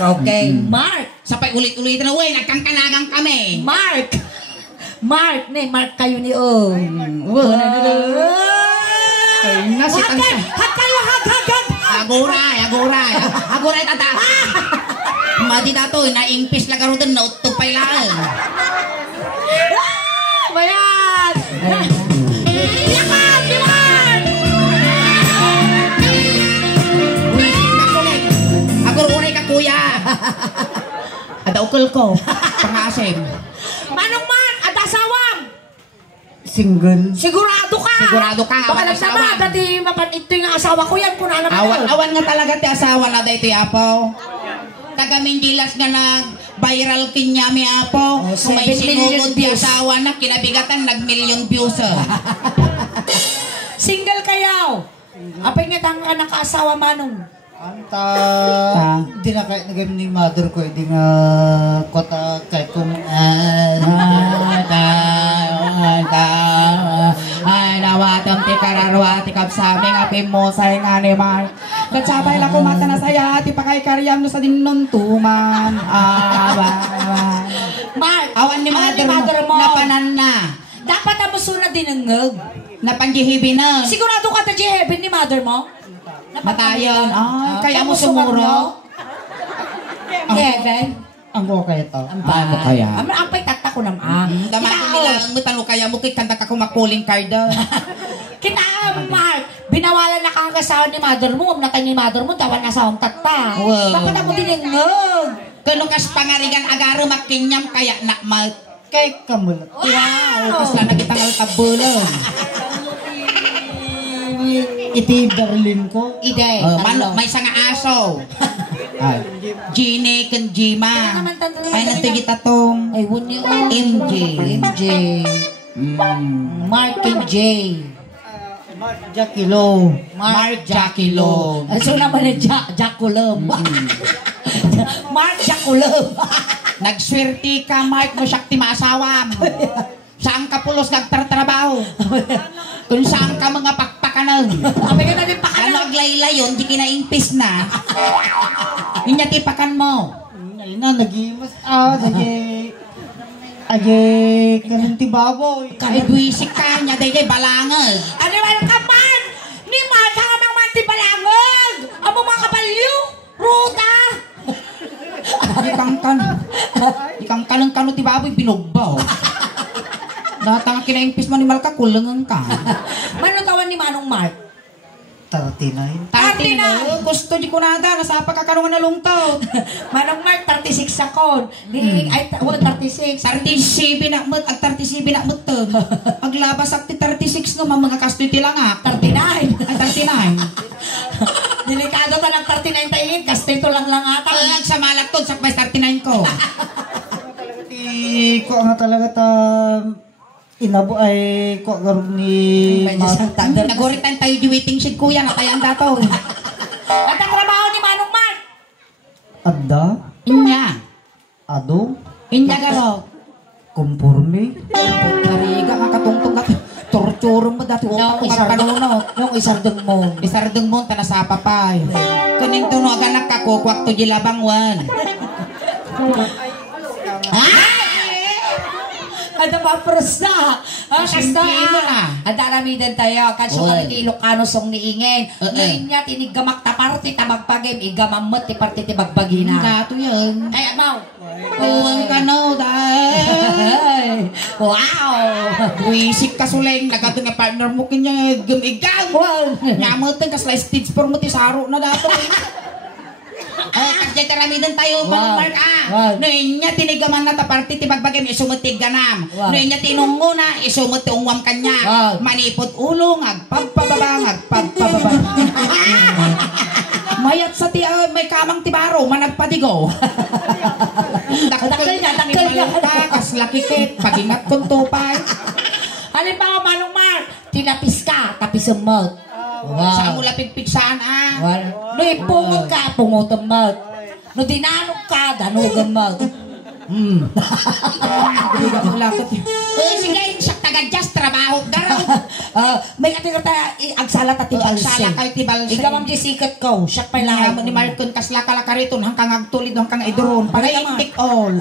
Okay. Mark. Sapay ulit-ulit na, uy, nagkangkanagang kami. Mark, Mark kayo ni O. Nasitan ka. Hag kayo, hag. Aguray, tata. Mati dato, naingpis lang karo doon, nautupay lang. Bayan! Yakan! Yakan! Wisit ka kulit. Aguray ka, kuya. Adaukol ko. Pangasim. Manong man, at asawang! Single. Sigurado ka! Baka Awan nagsama, dati mapanito yung asawa ko yan, kung ano naman. Awan nga talaga ti asawa na dito, apo. Taga Mindilas nga nag-viral kinyami, apo. Kung may 7 million sinugod ti views. asawa na, kinabigatan, nag-million views. Single kayaw! Apay nga tang ka nakaasawa, Manong. Anta, di na kahit nagam ni mother ko, di nga kota kahit kung ay nawatam ti kararwa ti kapsabi nga pimosay nga ni Mark. Katsabay lang kumata na saya ti pakay karyam no sa dinuntuman. Mark, Awan ni mother mo napanan na. dapat ang masunod din ang ngag. Napangihibi na. Sigurado ka ta heaven ni mother mo? Matayon. Ay, kaya mo sumuro. Heaven? ang okay ito. Ang kaya? Ang pagtata ko naman. Damakin nila ang matalo kaya mo kay kanta ka kumakuling card. Kita, Mark, binawalan na kang kasawa ni mother mo, na kayo ni mother mo, tawan asawang tata. Wow. Dapat ako din ang ngag. Kanukas pangarigan agaro makinyam kaya nakmal. Kay kamulat. Wow! Kasi na nagitangal kabulo. Iti Berlin ko. Ide, May sanga aso. Gine kan Jima. Ay natigi tatong. Ay, wun niyo. MJ. MJ. Mark and J. Mark Jackilo. Mark Jackilo. So naman na Jaculum. Mark Jaculum. Nagswerte ka, Mark, mo siyak timasawam. Saan ka pulos nagtartrabaho? Kung saan ka mga pakpakanan. Abay ka na rin pakanan. Ano aglayla yun, di kinaimpis na. Inyatipakan mo. Ay na, nagimas. Kanang baboy. Kahit wisik ka niya, day balangag. Ano ba ang kapan? Ni Mark ka mang manti balangag. Amo mga kapalyo. Ruta. Ikang kanang kano ti baboy binugbaw. Datang kinaimpis man ni Malka kulangan ka. Manong tawan ni Manong Mark? 39. Tati na. Gusto di ko nada. Nasapa ka kanungan na lungtaw. Manong Mark, 36 ako. Ay, 36. 37 na mat. Ag 37 na mat. Paglabas ak ti 36 no. Mga kasto ti lang ak. 39. Ay 39. Delikado ka ng 39 tayo. Kasi ito lang ata. Ag sa malaktod. Sakbay 39 ko. Ko nga talaga inabo ay ko garon ni Nagoritan tayo di waiting shed kuya. Natayan dato. At ang trabaho ni Manong Mark? Adda, Inya. ado, Inya garo. konforme. Nariga ka katungtong ka. Torturong mo dati. No, Nung isardeng mo. Isardeng mo. Tanasapa pa. Kuning tunog anak ka. Kukwak to jilabangwan. Ada pa pros na. Kasta na. Ada ramidan tayo. Kanso ka ni Ilocano song niingin. Ngayon niya tinigamak ta party tabagpagim. Igamamot ti party ti bagbagina. Gato yan. Ay, amaw. Uwang ka no. Wow. Wisik ka suleng. Nagato nga partner mo kanya gumigaw. Nyamotin ka slice stage for mo ti saro na dato. Kasi karamidan tayo Mark Noon niya tinigaman na ta party ti bagbagim isumutig ganam. Noon niya tinungo na isumuti ungwam kanya. Manipot ulo agpagpababa. Mayat sa ti may kamang tibaro managpadigo. Dakkel niya. Kas lakikit pagingat kong tupay. Halimbawa Manong Mark, tinapis ka, tapisong mouth. Sa mula pigpigsaan No ipungod ka, pungotom mouth. No dinanog ka, danugan mouth. Sige, siya taga-just trabaho. May ating kata agsala ta tibalse. Agsala kay tibalse. Ikaw ang disikat ko. Siyak pa lang. Ni Marcon kasla kalakariton hangkang agtulid hangkang iduron. Para itik all.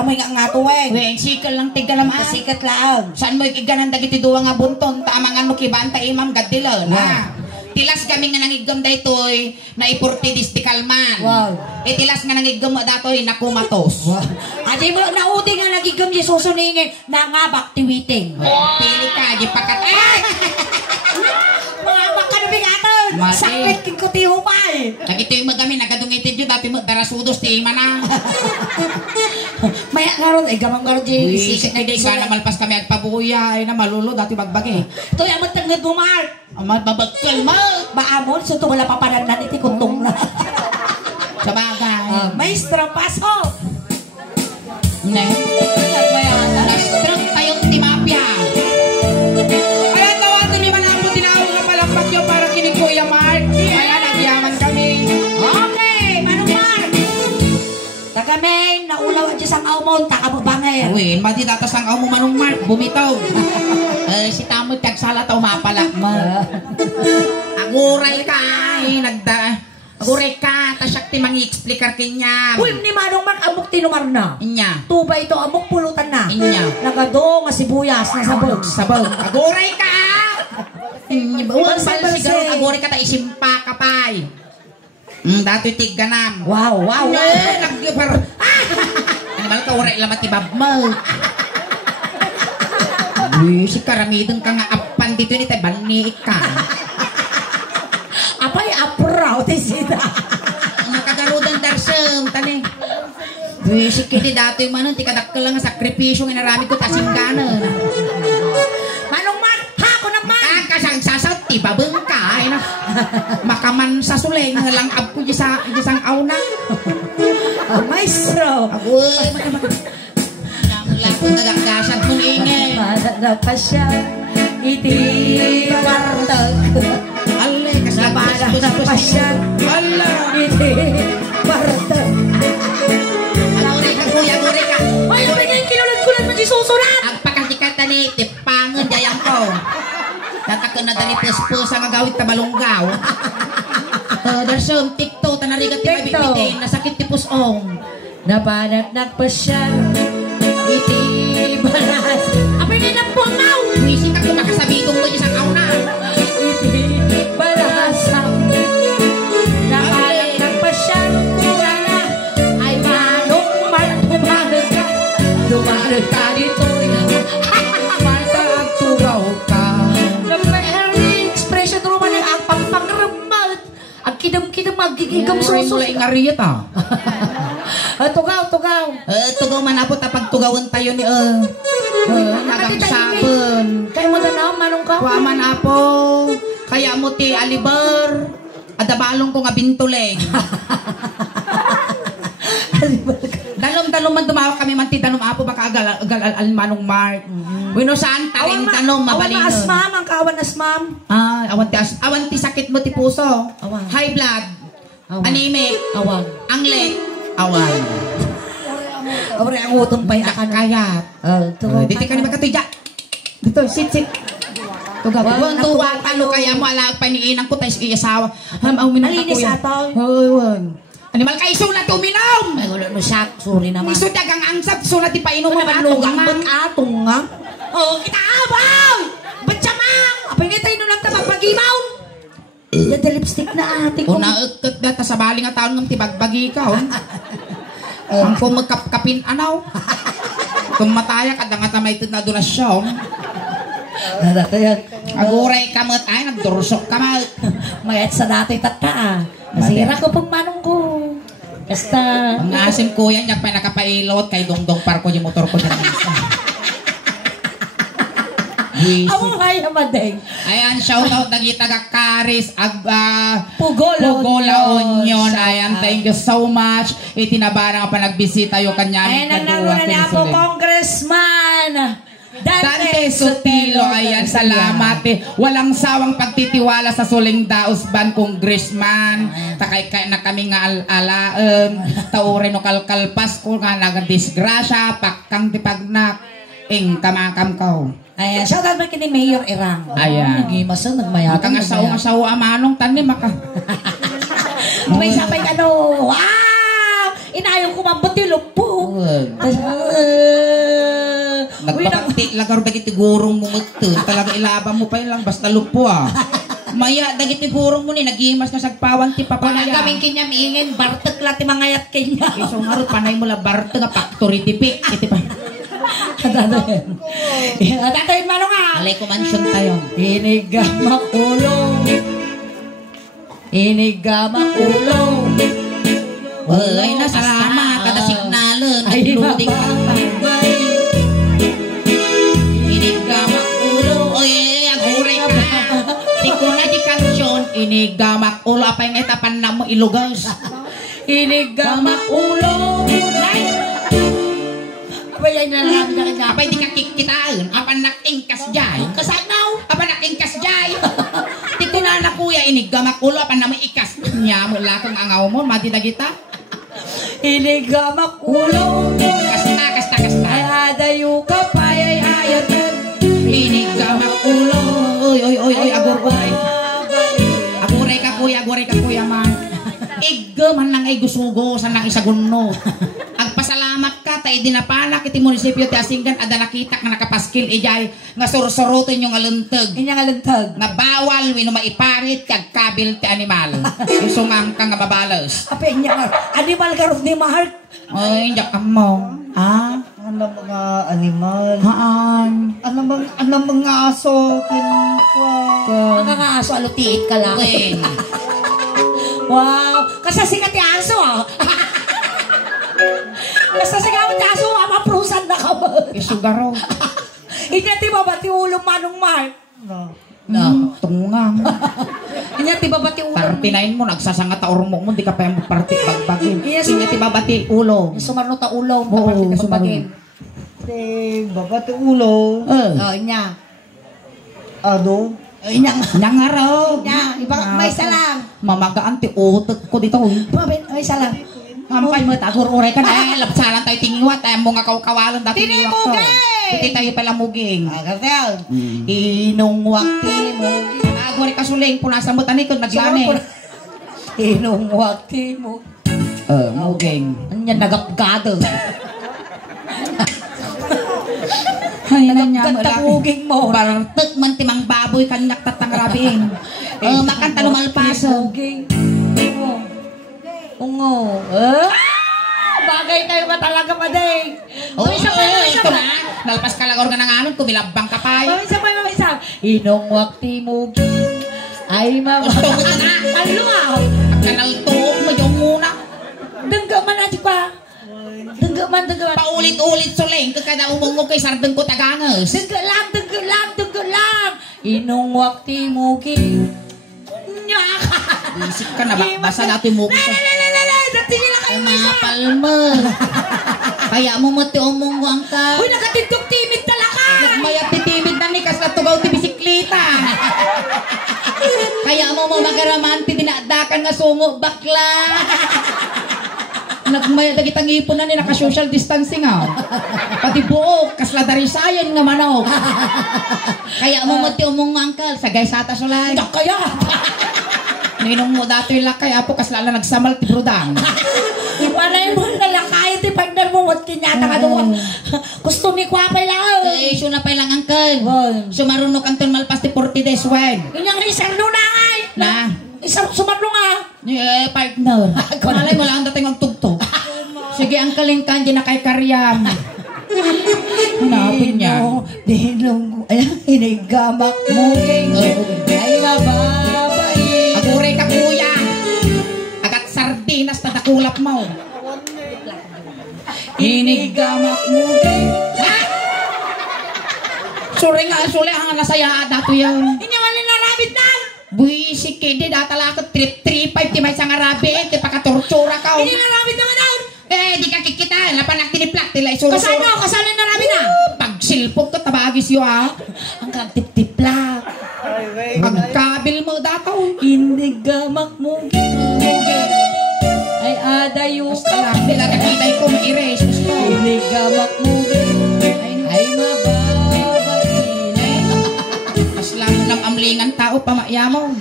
Amoy nga to eh. Wen sikal lang tigala ma. Sikat lang. Saan mo iganan dagiti duwa nga bunton ta amangan mo kibanta imam gadila na. Tilas kami nga nangigam daytoy na ipurti distikalman. Wow. Tilas nga nangigam mo datoy na kumatos. Wow. Adi mo naudi nga nagigam di susuningin na nga baktiwiting. Pili ka di pakat. Mga makanabigaton. Sakit king kuti hupay. Ito yung magami nagadungitin yun dati mo darasudos ti ima na. Maya ngaron ay gamang ngaron di Sikit na di ba na malpas kami agpabuya ay na malulo dati magbagi. Ito yung matangad mo Mark. Amat babagkal mo. Baamon, so ito wala papanan iti kuntong na. Sa bagay. Maestra, pasok! Nastrap tayong timapya. Kaya tawato ni Manapo tinawag nga palakpak yun para kini Kuya Mark. Kaya nagyaman kami. Okay, Manong Mark! Tagamay, naulaw at isang aumon, takabubangay. Uy, matitatas ang mo Manong Mark, bumitaw. Si Tamo tagsala ta umapala mo. Aguray ka, aguray ka, tasyak ti mangi-explicar kanya. Uy, ni Manong Mark, amok tinumar na. Inya. Tuba ito, amok pulutan na. Inya. Nagado nga sibuyas na sabog. Sabog. Aguray ka! Uwan pala siguro, aguray ka ta isimpa ka pa'y. Dato'y tigganam. Wow, wow, wow. Animal ka, uray lamat ti babmal. Si karamidang ka nga apan dito ni tayo baniik ka. Apay apraw ti sida. Nakagarudan darsem tani. Si kiti dati yung manon ti kadakkel lang nga sakripisyo nga narami ko tasingganan. Manong Mark, hako naman. Kasang sasat ti babeng ka na. Makaman sa suleng nga lang ab ko di sang auna. Maestro. Agoy lahat nagakasat mo ingay. Para pa siya iti partag. Alay, para pa siya iti partag. Agure ka kuya, agure ka. Ay, bigay kinulat-kulat mo di susulat. Ang pakasikata ni tipangon dayang ko. Tatakon na dali puspus ang agawit tabalunggaw. Darsyon, tikto, tanarigat ti mabibitin, nasakit ti pusong. Napanagnak pa siya iti balas. Apay na ng pumaw. Wisit ako makasabi kong mo isang auna. Iti balas. Napanagnak pa siya kurana. Ay Manong Mark, pumalag ka. Dumalag ka dito. Marta, agtugaw ka. Nagpahari expression naman ng agpangpangremat. Ang kidam-kidam magigigam susos. Mulay nga riyat ah. Tugaw. Tugaw man apot apag tugawan tayo ni nagang sabon. Kaya mo na manong ka? Waman apo. Kaya mo ti alibar. Adabalong ko nga bintuleng. Dalom man dumawa kami man ti danom apo baka agal Manong Mark. Wino saan ta rin danom mabalino. Awan asmam, ang kawan asmam. Awan ti sakit mo ti puso. High blood. Anemic. Anglet. Awan. Awan ang utong pay akan. Kayat. Dito ka ni magkatuya. Dito, sit. Tuwa talo kaya mo alag pa ni inang ko tayo iasawa. Malinis ato. Animal ka isunat uminom. Ay wala no siya, sorry naman. Iso dagang angsat sunat ipainom mo atong nga. Kita abaw. Batsamang. Apay nga tayo lang ta magpagimaw. Yung lipstick na ate ko. O naukot data sa baling nga taon ng tibagbagi ka. Ang kung magkapkapin anaw. Kung mataya ka nga tamay ito na donasyon. Aguray ka mat ay nagdursok ka mat. Mayat sa dati tata. Nasira ko pang manong ko. Basta. Ang asim ko yan, yak pa nakapailot kay Dongdong Parko yung motor ko dyan. Amo ay amadeng. Ayan, shout out nagita ka Karis Pugola Union. Ayan, thank you so much. Itinabara nga pa nagbisita yung kanya. Ayan ang nanguna niya po, Congressman Dante Sotelo. Ayan, salamat. Walang sawang pagtitiwala sa suling daos ban Congressman. Takay na kami nga alaem. Taurin o kalkalpas ko nga nagadisgrasya. Pakkang tipagnak. Kamakam ko. Ayan, shout out ba kini Mayor Irang. Ayan. Nagimasa, nagmayatang. Kang asawa amanong tanim maka. May sabay wow! Inayong kumambot yung lupo. Nagbakti lagar dagiti gurong mo ito. Talaga ilaban mo pa lang basta lupo Maya dagiti gurong mo ni nagimas na sagpawan ti papanaya. Kung kaming kinyam ingin, bartek la ti mangayat kanya. Iso nga rin panay mo la bartek nga factory tipi. Iti pa. Tatayin mo nga. Alay ko mansion tayo. Inigamak ulong. Inigamak ulong. Ay na salamat kada signalan. Ay Including inigamak ulong. Oy, agure ka. Di ko na di kansyon. Inigamak ulo. Apa yung etapan na mo ilugas. Inigamak ulong. Apa yan na lang na kanya? Apa di ka kikitaan? Apa nakingkas jay? Kasanaw? Apa nakingkas jay? Di ko na kuya inigamak ulo. Apa na mo ikas? Nya mo lakong angaw mo. Mati na kita. Inigamak ulong. Kasta. Ay adayo ka pa ay ayatan. Inigamak ulo. Oy, aguray. Aguray ka kuya man. Igga man lang ay gusugo sa nang isagunno. Agpasalamat ka ta idinapalak iti munisipyo ti Asinggan ada nakita nga nakapaskil ijay nga sursoroton yung alenteg. Inyang alenteg. Nga bawal wino maiparit kag kabil ti animal. Isumang ka nga babalos. Apa inya animal garot ni Mahal. Oy, jak mo. Ano mga animal? Haan. Ano mga aso? Mga nga aso alutiit ka lang. Wen. Wow, kasasikat yung aso Kasasikat yung aso maprusan na ka ba? Isugaro. Inyati ba ba ti ulong manong Mahal? No. Tungang. Inyati ba ba ti ulong? Partinain mo, nagsasanga ta ormo mo, di ka pa yung party bagbagin. Yes, Sinya ti babati ulo. Sumarno ta ulong. Oo, sumarno. Babati ulo. Oh, inya. Ado. Inyang. Nangaraw. Inya. Iba, may isa lang. Mamagaan ti utot ko dito. Mabit, may isa lang. Ngampay mo, tagur-uray ka na. Lapsalan tayo tingiwat. Tayo mga kawalan dati tingiwat to. Hindi tayo pala muging. Agatel. Inong wakti mo. Agwari ka suling. Punasan mo tanikod. Naglani. Inong wakti mo. Muging. Anya nagapgado. Ay, nanya mo Nagapgantaguging mo. Bartek man timang baboy kanyak tatangrabing. Makanta lumalpaso. Ungo. Bagay tayo ba talaga pa day? Ito na. Nalpas ka lang organ ng anon. Kumilabang ka pa. Mamisa. Inong wakti mo. Ay Gusto ko na. Ano Kanal tuok mo yung muna. Denggaman natin pa. Denggaman. Paulit-ulit suling. Kada umungog kay sardeng ko tagangas. Denggalang. Inong wakti mo Nyak. Isip ka na ba? Basa natin mo. Natingin na kayo may Palma. Kaya mo mati umungwang ka. Uy, nakatindog timid talaga. Nagmayat ti timid na ni kas natugaw ti bisikleta. Kaya mo magaraman ti dinadakan nga sungo bakla. Nagmayat dagi tangipon na ni naka-social distancing Pati buok kasla darisayan nga manok. Kaya mo mati umungwang ka sa gaysata sulay. Kaya. Ninong mo dati lakay apo kaslala nagsamal ti brudang. Ipanay mo nalakay ti partner mo wat kinyata ka doon. Gusto ni Kwapay lang. Siya na pa lang angkel. Sumarunok ang malpas ti 40 days wed. Inyang isang lunangay. Na. Isang sumarno nga. Partner. Malay mo lang dating magtugtog. Sige ang kalingkan dyan na kay Karyam. Hanapin niya. Dinong inigamak mo. Ay mababay. Aguray ka kuya. Agat sardinas na nakulap mo. Inigamak mo. Ha? Sure nga, sule ang nasaya dato yan. Inyaman ni narabit na. Buisik kidi datalakot trip-tripay ti may sang arabit ti pakatortura ka. Hindi narabit naman daw. Di ka kikita. Napanak tiniplak tila isuro. Kasano narabit na? Pagsilpog ka tabagis yo Ang kagtip-tiplak. Pagkabil mo dataw. Inigamak mo. Ay adayo Basta ka. lang nila nakitay ko ma-erase. Inigamak mo. Ay mababay. kamlingan tao pamaya mo.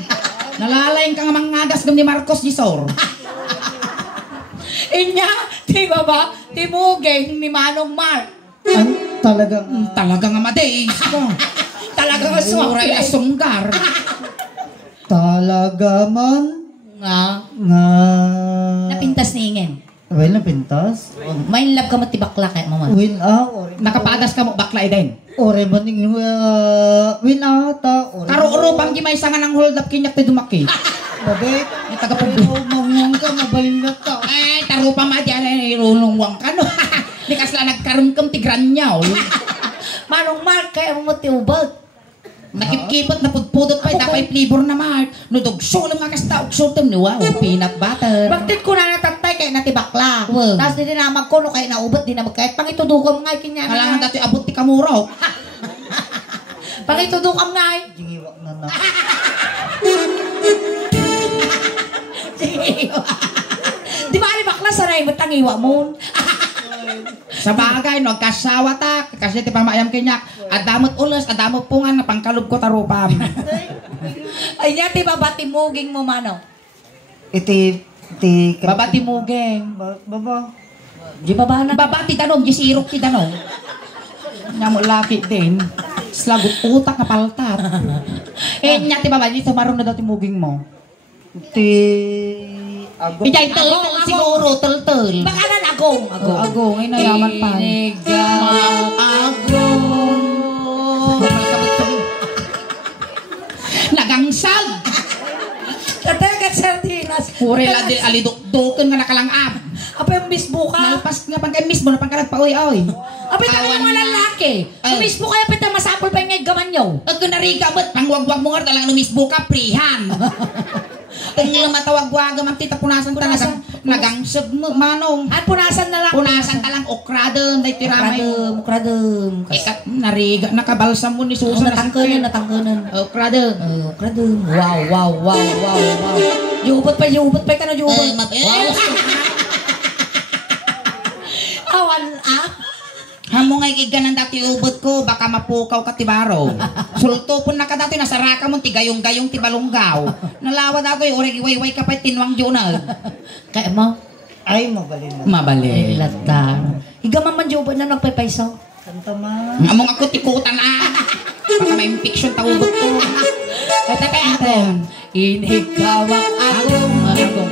Nalalaing ka nga mangagas gam ni Marcos Gisor. Inya, di ba ba? Timugeng ni Manong Mark. Ay, talagang... Talaga nga madays ka. Talaga nga Uray swak. asunggar. Talaga man Nga. nga... Napintas ni Ingen. Well, napintas. May love ka matibakla kay mama. Win ore. Nakapadas ka mo bakla din. Ore man ning win ata. Ore. Karo-oro pang gimay sa nga ng hold up kinyak ti dumaki. Babay. Yung taga Pero mawang ka, mabaling na ta. Ay, taro pa ma dyan ay irulungwang ka no. Di kasla nagkarumkam ti granyaw. Manong Mark, kaya mo matiubag. Nakipkipot na pudpudot pa, tapay flavor na Mark. Nudugso lang nga kasta, ugsotem ni wow, peanut butter. Bakit ko na natatay kay natibakla? Wow. Tapos di na magkuno kay naubot, di na magkahit. Pangitudukam nga kinya. Kailangan dati abot ti kamuro. Pangitudukam nga eh. Jingiwak na na. Di ba bakla saray mo tangiwa mo? Sa bagay, no, kasawa ta, kasi ti pamayam kinyak, adamot ulos, adamot pungan, na pangkalog ko tarupam. Ay niya, di ba batimuging mo mano? Iti... Babati mugeng. Baba. Di ba ba na? Babati tanong, gisirok ti tanong. Nyamo laki din. Slagot utak nga paltat. Nya ti babati, tumarong na daw ti muging mo. Iti... Agong. Ijay tul siguro, tul-tul. Baka na agong. Agong, ay nayaman pa. Agong. Nagangsag. Katagat sardinas. Pure la di alidok-doken nga nakalangap. Apa yung misbo ka? Nalpas nga pang kay mismo na pangkalat pa oy. Apa yung Awan mga na. lalaki? Yung misbo kaya pita masapol pa yung gaman nyo. Ag nariga bet pangwagwag mo nga talang mismo ka prihan. Kung matawag-wag man tita punasan ta nagangsag mo manong. At punasan na lang. Punasan talang okradem day tiramay. Ukradem. Ikat nariga nakabalsam mo ni Susan Natangkanan, natangkanan. okradem. Ukradem. Wow. Yubot pa yung tanong yubot. Awan Hamo nga ikiganan dati ubot ko, baka mapukaw ka tibaro. Sulto po na ka dati, nasaraka mo, tigayong-gayong tibalunggaw. Nalawa dati, ore iway-way ka pa, tinwang junal. Kaya mo? Ay, mabalin na. Mabali. Lata. Higaman man yubot na nagpapaysaw. Santa ma. Among ako tikutan baka may infection ta ubot ko. Kata kaya ako. Inigawak akong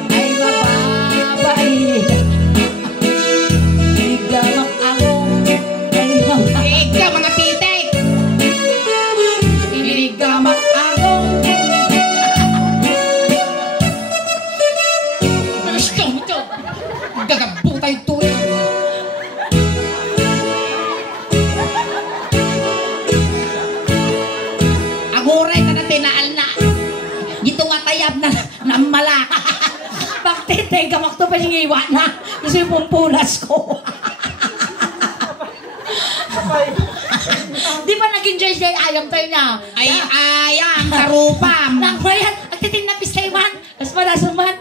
ay mababay. Inigawak akong ay mababay. Ikaw mga pitik! Inigamak akong. Ito! Gagabutay ito eh. Aguray ka na tinaal na. Dito nga tayab na malak. Bakit? Gamak to pa yung iwa na. Kasi yung pumpunas ko. Di ba nag-enjoy siya ayam tayo niya? Ay, ayang, tarupam. Nang mayat, ang titinapis kayo man. As parasuman.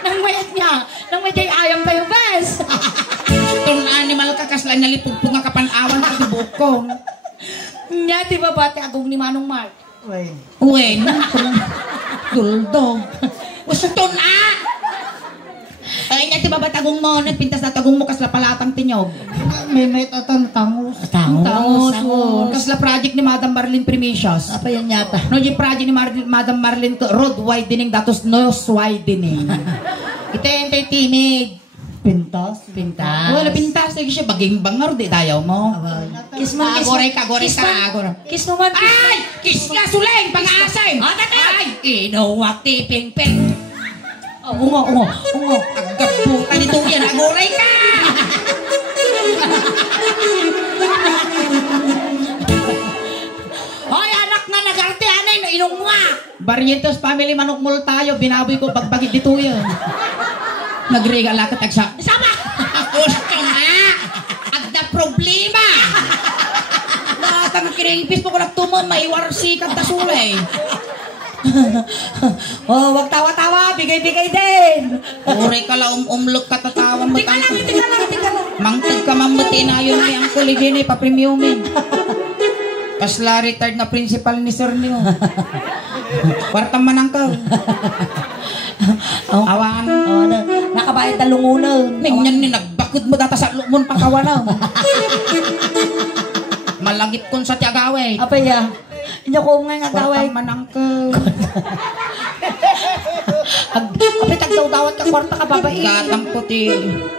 Nang mayat niya. Nang may ayam tayo, bes. Itong animal ka kasla nalipugpug nga kapanawan ka tibukong. Nya, di ba bate agong ni Manong Mark? Wait. Uwen. Duldo. Uston Ay, nga tiba ba tagong mo? Nagpintas na tagong mo kasla palatang tinyog. May atan tangos. Tangos. Kasla project ni Madam Marlene Primicious. Apa yan yata? No, yung project ni Madam Marlene road widening datos nose widening. Ito yung timid. Pintas. Pintas. Wala pintas. Sige siya baging bangar. Di dayaw mo. Kiss mo, kiss mo. Agoray ka. Kiss mo man. Ay! Kiss ka suleng! Pang-asin! Ay! Inuwak tiping-ping. Ungo. Agabutan nito yan. Agoray ka! Hoy, anak nga nagarte, anay, nainom nga. Barrientos family manok mul tayo. Binaboy ko pagbagit dito yan. Nagregala ka tagsa. Sama! Gusto nga! Agda problema! Lahat ang kinilipis mo ko nagtumo, maiwar sikat na sulay. Oh, wag tawa-tawa, bigay-bigay din. Ure ka la umlok ka tatawan mo. Tika lang. Mangtag ka mamuti na yun ay ang kuligin ay papremiumin. Pasla retired na principal ni Sir niyo. Kwartang manang ka. Awan. Nakabayad na lungunan. Ningyan ni nagbakod mo data sa lumon pakawana. Malagip kon sa tiagaway. Apa ya? Inyo ko nga agaway. Kwartang manang ka. Apay tagdaw-dawat ka kwarta ka babae. Gatang puti.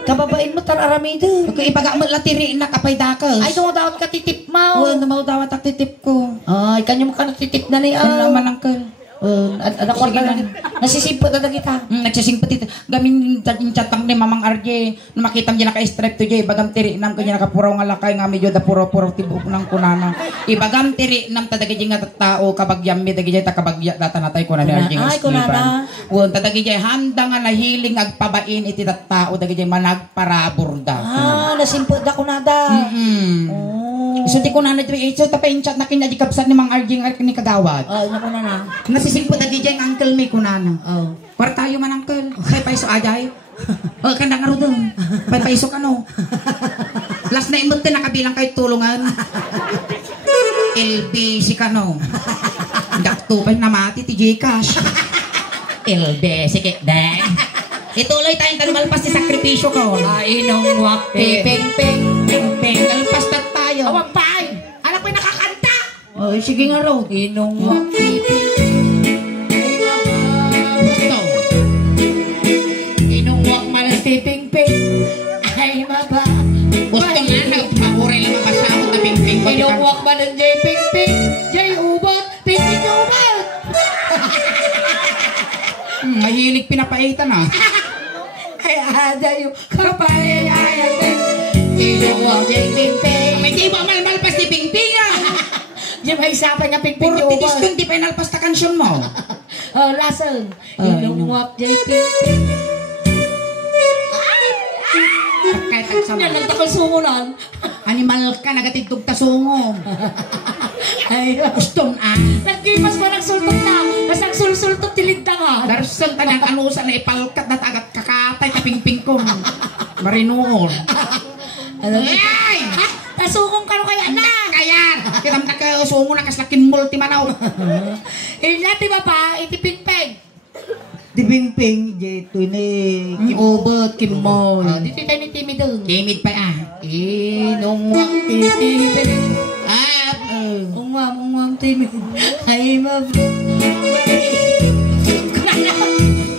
Kababain mo tar aramido. Kung ibaga mo latiri na kapay dakas. Ay dumawdawat ka titip mo. Oo, dumawdawat ang titip ko. Ay kanyo mo ka natitip na niya. Ano naman ang ka? Ada kwarta na. Nasisimpot na kita. Nagsisingpot ito. Gamin chatang ni Mamang RJ. Na makita mo dyan naka-stripe to dyan. Ibagam tiri nam kanya nakapuraw nga lakay nga medyo da puro-puro tibok ng kunana. Ibagam tiri nam tadagi dyan nga tao kabagyam mi dagi dyan takabagya data natay ko na ni RJ. Ay kunana. Tadagi dyan handa nga nahiling agpabain iti tao dagi dyan managparabor da. Nasimpot da kunada. So di ko na so tapain chat na kinadikapsan ni Mang RJ nga ni kagawad. Ano kunana? Nasisimpot dagi dyan ang uncle mi kunana. Kwartayo man uncle. Kay paiso ajay. Kanda nga ro doon. Paiso ka no. Last na imot nakabilang kay tulungan. LB si kano. Dakto pa na mati ti Gcash. LB sige deng. Ituloy tayong talumalpas ti sakripisyo ko. Inong wak Peng kalpas tayo. Awang pay. Anak ko nakakanta. Oh, sige nga ro. Inong wak Gusto. Inungwak malas piping-ping. Ay maba. Gusto nga na. Maburay lang mapasahot na ping-ping. Inungwak malas jay ping-ping. Jay ubot. Ping-ping ubot. Mahilig pinapaitan ah. Ay ada yung kapayayan. Inungwak jay ping-ping. May di ba malmalpas ni ping-ping ah. Di ba isapan nga ping-ping Puro ubot. titis dun di pa inalpas na kansyon mo. Lasan. Inungwak jay ping-ping. Kahit agsama. Yan ang takol sumunan. Animal ka, nagatidtog tasungo. Ay, Guston ah. nagkipas pa nagsultot na. Mas nagsulsultot tilid na nga. Darsan tanang anusa na ipalkat na tagat kakatay na ping-ping ko. Marinuon. Ay! Tasukong ka no kaya na. Kaya! Kitam na ka sungo na kaslakin multi manaw. Ilati ba pa? Itiping-ping. Di ping-ping, dito ni... Ubot, kimol. Dito tayo ni Timmy doon. Timid pa ah. Inungwang titiping. Ungwang Timmy. Ay mab.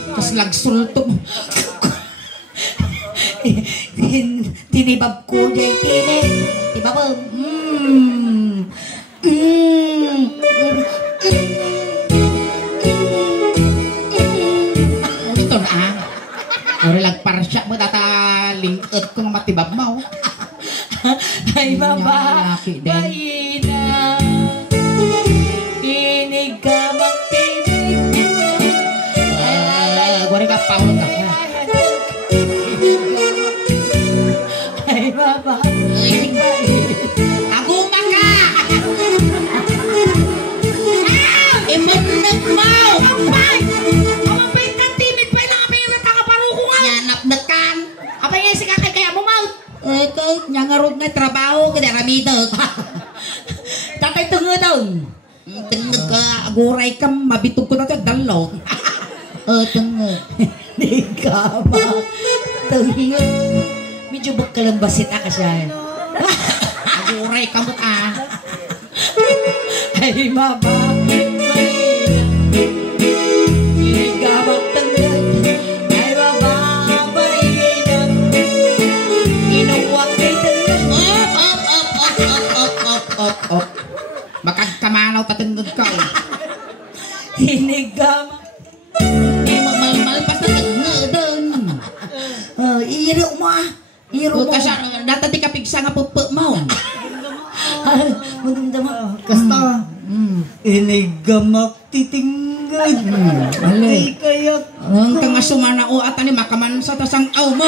Tapos lagsulto mo. Tinibab ko jay tini. Ibabag. Ito na ah. Ori lagparsya mo data lingkod kong matibab mo. Ay baba. Laki din. Baina. Inig ka magtibig. Gori ka paulot ka. Ay baba. Agumang ka! Imunag mo! Ampay! Ampay ka timid pa lang kami yung nakakaparuko nga. Yanap-nag kan. Apay nga si kakay kaya mo maut. Ito, nyangarod na trabaho kada ramidog. Tatay tungo daw. Tengag ka, aguray ka, mabitog ko na ito, dalaw. Tengag. Hindi ka ba? Tawiyot. Medyo bakalang basit ka siya. Aguray ka mo ka. Ay mama. Hindi ka magtanggal. Ay mama. Mainam. Inuwak kay tanggal. Op. Makagkamanaw tatengag ka. Hindi ka Malmalpas na tengag. Iro mo ah. Iro mo. Kasya, data di kapigsa nga pupo mo. Maganda mo. Kasta. Inigamak titinggad. Ay kaya. Ang tanga sumana o ata ni makaman sa tasang aw mo.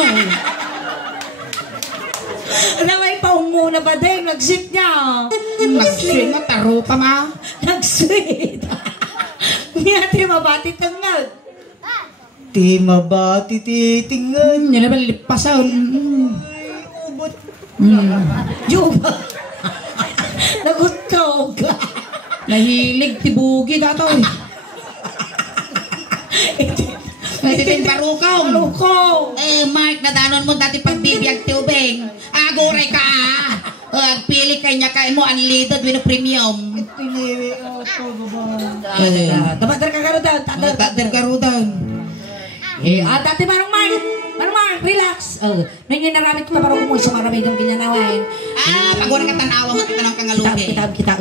May paong muna ba din? Nag-sweet niya. Nag-swing mo, taro pa ma. Nag-sweet. Ngati mabati tangad. Di mabati titinggad. Yan na ba lipasaw? Ubot. Juba. Nagutog. Nahilig tibugi dato eh. Natiting parukong. Mark, nadanon mo dati pagbibiyag tubig. Aguray ka agpili kay niya kay mo unleaded with premium. Pinili ako, baba. Tabatar ka karudan. Tader karudan. Dati Manong Mark, relax. Nangyay naramit ko na parang kumoy sa maramay ng ginanawain. Pag-ura ka tanawa mo kita ng kangalubi. Kita.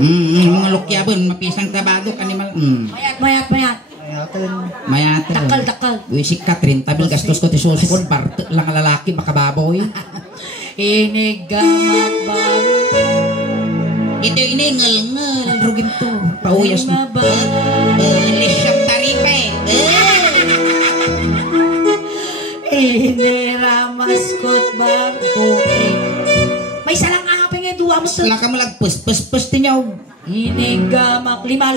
Mga lukyabon, mapisang tabado, animal. Mayat. Mayate. Dakal. Uy, si Catherine, tabil gastos ko ti susikon, part lang ang lalaki, makababoy. Inigamak ba? Ito iningal, rugin to. Pauyas mo. Lisyap taripe. Iniramaskot ba? May salang ahapin nga, duwa mo sa... Sala ka malagpus, pus tinyaw. Inigamak, lima.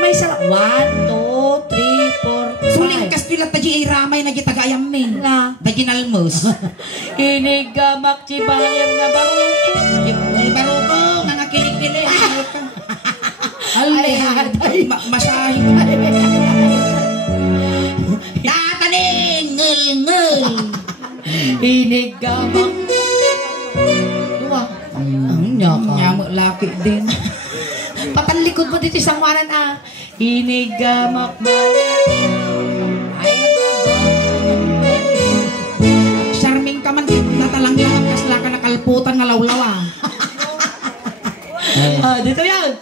May salang, 1, 2, 3, 4, 5. Suling kastila taji iramay na gitagayam min. Dagin almos. Inigamak cibayang nga baruko. Baruko, nga kilig-kilig. Alay, masahin. Tataning, ngul. Inigamak. Duwa. Nyamuk laki din. Papalikod mo dito isang waran Inigamak ba? Charming ka man, natalang-lang kasla ka nakalputan nga lawlawa. Dito yan.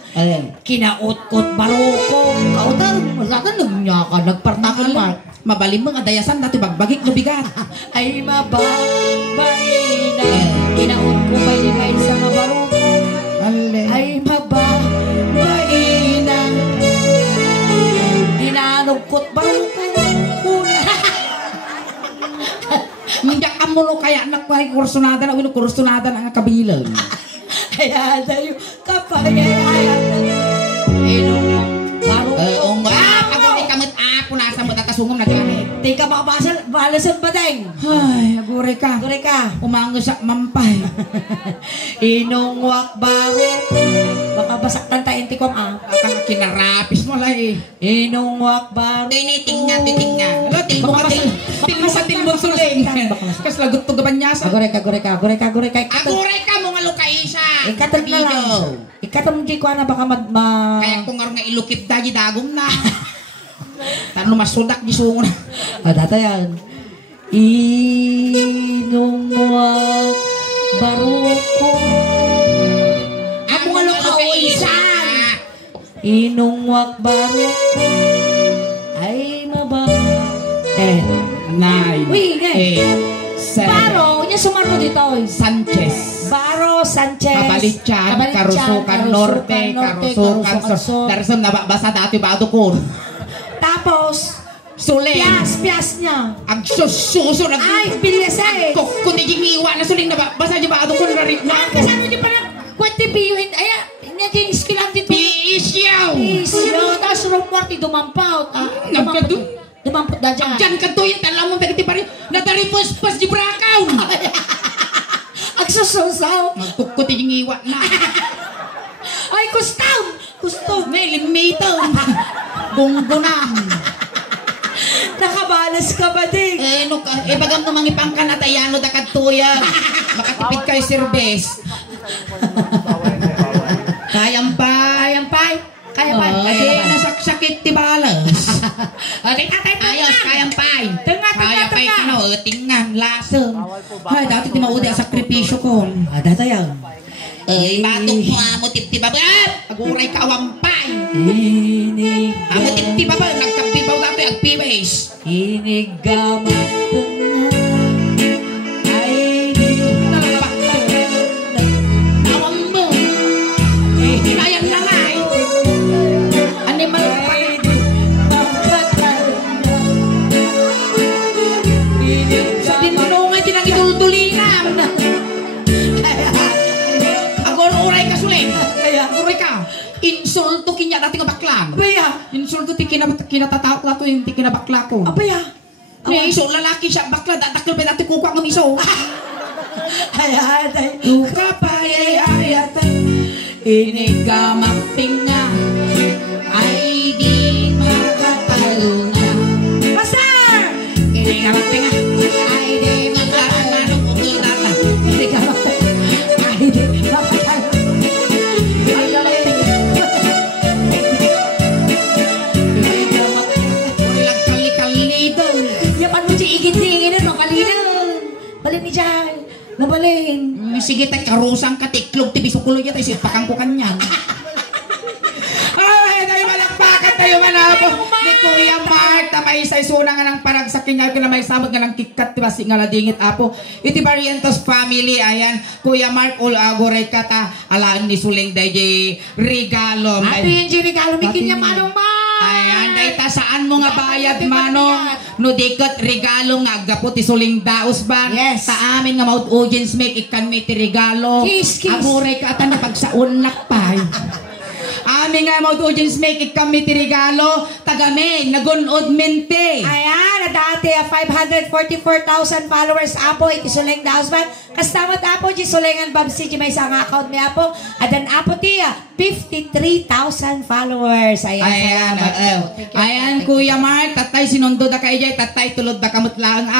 Kinaot-kot baruko. Kautan, wala ka nagpartakon Mark. Mabalim mo nga dayasan dati bagbagik no bigat. Ay mababay na. Kinaot ko bay sa mga baruko. Ay mababay na. Dinanugkot baruko. Mindak amulo kaya anak ko ay kursunada na kursunada na nga kabilang. Ayan tayo kapayayan. Baruko. Pag-uli kamot ako nasa mo tatasungom na ganit. Tika balasan ba deng? Ay, agure ka. Umango sa mampay. Inungwak baro. Baka basaktan tayo tikom Kaka kinarapis mo lang eh. Inungwak baro. Tingnan. Alo, tilmo suling. Kas lagot to gabanyasa. Agure ka. Agure ka mo nga lukaisa. Ikatat na lang. Ikatat mo di ko na baka Kaya kung nga ilukip daji dagom na. Tano masudak di sungo na. Data yan. Inungwak baruko. Ako nga lukaisa. Inungwak baruko. Ay mababa. 10, 9, Uy, 8, 7. Baro, niya sumarno dito. Sanchez. Baro Sanchez. Kabalityan, Karusukan Norte, Karusukan Sur. Darson nababasa dati ba ko. Tapos, Suling. Pias niya. Ang sususo. Ay, bilis eh. Kung naging iwa na suling nababasa niya ba ko narin na. Kasano niyo pala, kwente piyuhin. Ay, naging skilan dito. Isyaw. Tapos rumorti dumampaw. Dumampot na dyan. Diyan ka to yung talang mong pagkiti pa rin. Nadaripos-pas di brakaw. Agsususaw. Magkukuti yung iwa na. Ay, kustom. May limito. Gunggunang. Nakabalas ka ba din? Bagam namang ipang ka na tayano da kadtuya. Makatipid kayo sirbes. Kayang pa. Nasakit ti balas. Ayos, kayang pa. Kayang pa tingnan, lasem. Ay, dati ti maudi ang sakripisyo ko. Data yan. Ay, batok mo mo tip-tibaba. Aguray ka awampay. Amo tip-tibaba, nagkapibaw dati agpibes. Inigamak ay awang mo. Hinayan na nga eh. Animal pa. Sa dinunungan din ang iduldulingan. Uray ka suling. Uray ka. Insulto kinya dati nga baklang. Abaya. Insulto ti kinatataok na to yung ti kinabakla ko. Abaya. May iso lalaki siya bakla datakil pa dati kukuha ng iso. Ayan, ay. Kapayayayat ini ka magtinga ay di makatalunga. Master! Ini ka magtinga ay di makatalunga. Ugil data. Hindi ka makatalo. Ay, hindi makatalo. Ini ka magtinga. Ini ka magtinga. Walang kali-kalito. Yapan mo siya igit-igit no, kalinaw. Balin ni Jai. Nabalin. Sige tayo, karusang katiklog, tibisukulo yata, isipakang ko kanyan. Ay, tayo malakpakan tayo manapo. Ni Kuya Mark, tamay sa isuna nga ng parag sa kinyal ko na may samot nga ng kikat, diba, si nga ladingit apo. Iti Barrientos family, ayan, Kuya Mark, ulagoray ka ta, alaan ni Suling Daye, regalo. Happy yung regalo, may kinya manong ma. Ayan, dahil saan mo nga bayad, manong? No dikot regalo nga agapot ti Suling Daos ba? Yes. Sa amin nga maut audience make ikan may ti regalo. Kiss, kiss. Amuray ka atan na pagsaunlak pa. Amin nga maut audience make ikan may ti regalo. Tagamin, nagunod mente. Ayan, dati 544,000 followers apo, iti Suling Daos ba? Kastamat apo, di Sulingan Babsi, di may isang account may apo. Adan apo tiya, 53,000 followers. Ayan, Ayan, salamat po. Thank you. ayan, Kuya Mark, tatay sinundo da kay jay, tatay tulod da kamot lang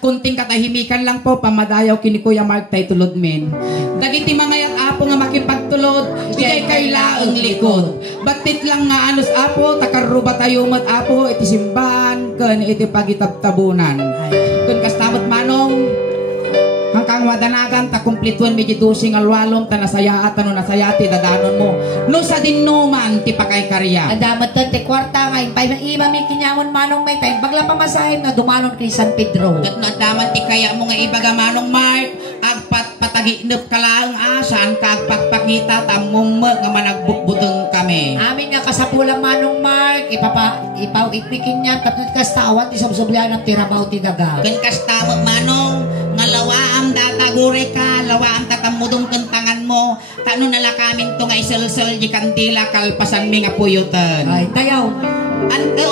kunting katahimikan lang po, pamadayaw kini Kuya Mark, tay tulod men. Dagiti mga yat apo nga makipagtulod, ijay kay laeng likod. Batit lang nga anos apo, takaruba tayo mat apo, iti simbahan, ken iti pagitabtabunan. Kun kastamot manong, hangkang wadanagan ta kumplituan medyo dusing alwalong ta nasayaat ano nasayati dadanon mo no sa dinnuman ti pakay karya. Adamat doon, te kwarta ngayon, pa iba may kinyamon manong may time, bagla pamasahin na dumanon kay San Pedro. Kat nadaman ti kaya mo nga ibaga manong Mark agpat pataginep ka lang saan ka agpakpakita tamong nga managbukbuteng kami. Amin nga kasapulang manong Mark, ipawitpikin niya, tapos kastawan, isabsubyan ng tirabaw ti daga. Ken kastamot manong nga lawaam datagure ka, lawaam tatamudong kentangan mo, tano nala kamin to nga isel-sel di kantila kalpasan mi nga puyutan. Ay, tayaw.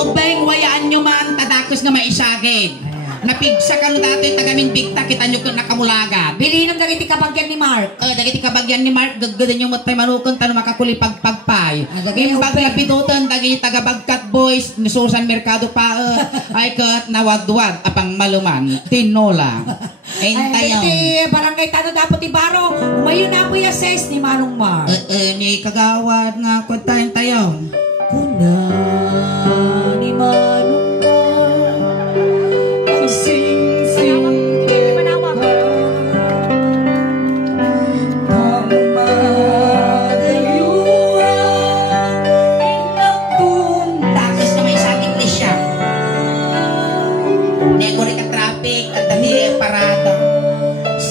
Ubeng wayaan nyo man tadakos nga maisagid. Napigsa ka no dati tagamin bigta kita nyo kung nakamulaga. Bili ng dagiti kabagyan ni Mark. Dagiti kabagyan ni Mark gaggadan nyo matay manukon tano makakuli pagpagpay. Imbag lapidutan dagiti tagabagkat boys ni Susan Mercado pa ay kat nawadwad apang maluman tinola. Ay, iti barangay tanong dapat ibaro. Umayon na po yung ses ni Manong Mark. Ni kagawad nga kuntahin tayo. Kuna ni Manong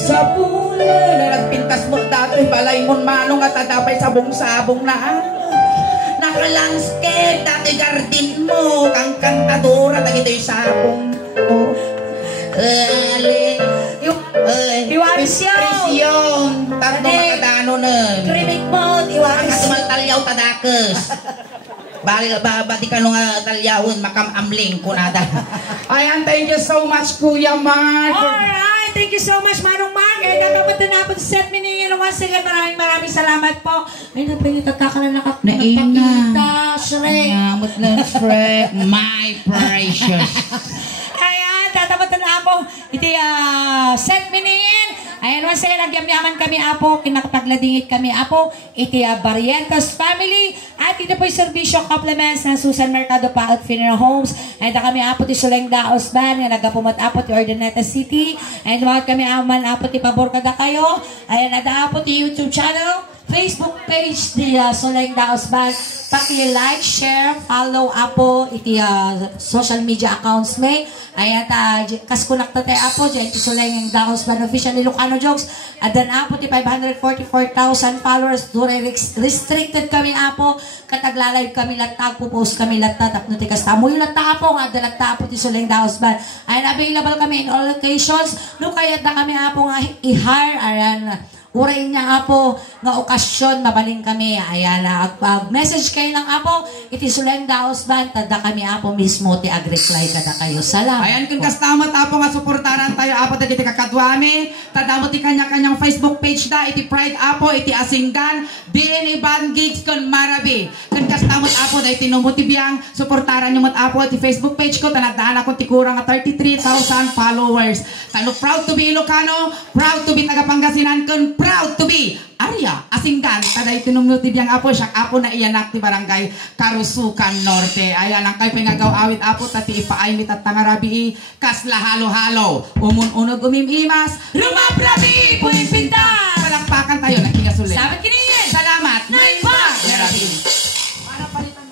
sa bulan na nagpintas mo dati balay mon manong at adapay sabong-sabong na naka-landscape dati garden mo kang kantadora dagi ito'y sabong mo Iwarisyon tapos makadano nun Krimik mo, iwaris katumaltalyaw tadakes bali di ka nung talyawin makamamling kunada. Ayan, thank you so much Kuya Mark. Alright, thank you so much Manong Mark. Eh, kakapunta na po sa set mini once again. Maraming salamat po. Ay, napagtataka na nakapakita. Shrek. Ngamot ng Shrek. My precious. Ayan, tatapunta na po. Iti set mini ayan, once again, nagyamyaman kami apo, kinakapagladingit kami apo, iti Barrientos family, at ito po yung servisyo compliments ng Susan Mercado Paot Funeral Homes, and kami apo ti Suling Daos Ban, nga nagapumat apo ti Ordineta City, and mga kami aman apo ti pabor kada kayo, ayan, ada apo ti YouTube channel, Facebook page di Suling Daos Ban, paki-like, share, follow apo iti social media accounts may, ayan, kaskunak ta tayo apo, dyan iti Suling Daos Ban official Ilocano jokes, at dan apo ti 544,000 followers, dure restricted kami apo, kataglalay kami latag, pupost kami latag, tapno ti kastamo yung latag apo, nga dalagta apo ti Suling Daos Ban, ayan, available kami in all locations, no kaya na kami apo nga i-hire, ayan, uray niya apo nga okasyon mabaling kami. Ayan na message kayo ng apo iti Sulenda Husband tada kami apo mismo ti agriply kada kayo. Salamat. Ayan kung kastamot apo nga suportaran tayo apo dagiti kakadwami. Tadamot ti kanya-kanyang Facebook page da iti Pride apo iti Asinggan din iban gigs kon Marabi. Kung kastamot apo da iti numutibiyang suportaran yung apo iti Facebook page ko tanadaan ako ti kurang nga 33,000 followers. Tano proud to be Ilocano, proud to be taga Pangasinan kon proud to be Arya, Asinggan, taday tinumnuti biyang apo, siya apo na iyanak ti barangay Karusukan Norte. Ayan ang kay pingagaw awit apo, tati ipaay ni tatangarabi kasla halo-halo. Umun-unog umimimas, rumabrabi, pulimpinta. Palakpakan tayo, nakikasulit. Sabat kiniyin. Salamat. Naiba. Para palitan